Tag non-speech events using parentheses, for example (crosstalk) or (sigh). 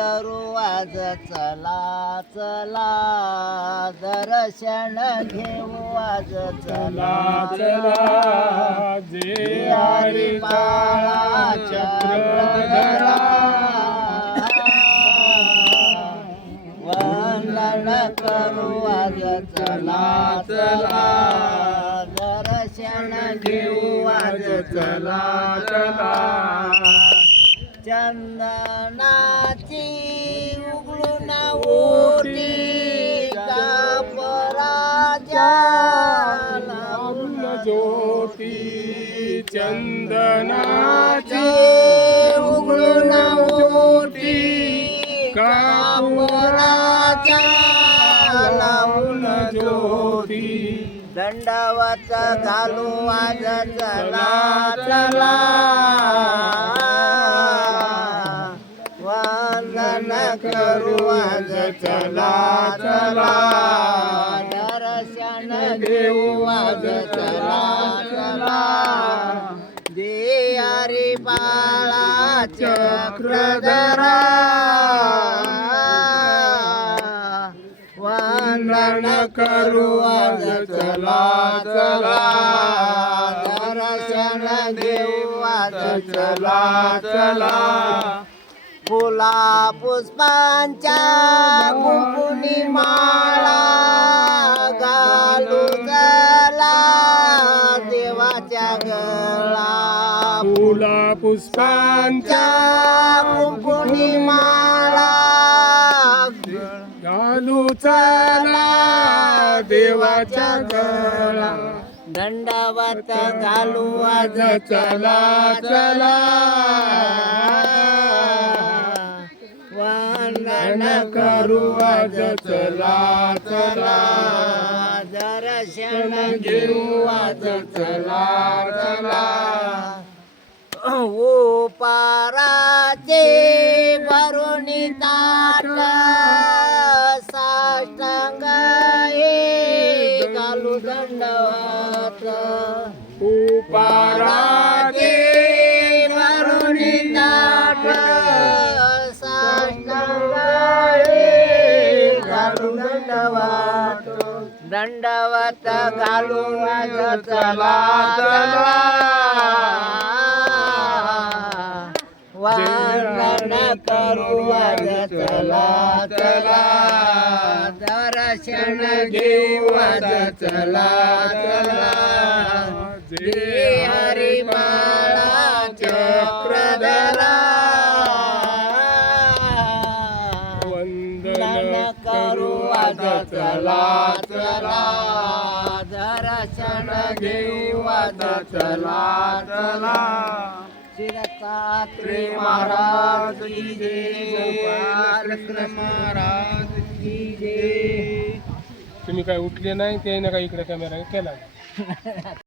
करू आज चला चला दर्शन घेऊ आज चला. चला जे हरी काळा चक्रधरा वंदन करू आज चला चला दर्शन घेऊ आज चला चला. चंदनाची उघडून ओटी कापराच्या ज्योती चंदनाची उघडून ओटी कापराच्या लावून ज्योती दंडवत घालू आज चला चला वंदन करू आज चला चला. दर्शन घेऊ आज चला चला देयारी हरी बाळा चक्रधरा वंदन करू आज चला चला दर्शन घेऊ आज चला चला. फुला पुष्पांच्या कुंकुनी माळा घालू चला देवाच्या गळा. फुला पुष्पांच्या कुंकुनी माळा घालू चला देवाच्या गळा. दंडावत घालू आज चला. चला. वंदन करू आज चला चला. दर्शन घेऊ आज चला चला. ओ पाराचे भरुणी ताट साष्टांग घालू दंडवत. उपाराजे दंडवत. दंडवत घालून आज चला चला करू चला चला. दर्शन घेऊ चला चला. चला चला दर्शन घेऊ आज चला चला श्री महाराज की जय महाराज की जय तुम्ही काय उठले नाही ते ना काय इकडे कॅमेरा केला? (laughs)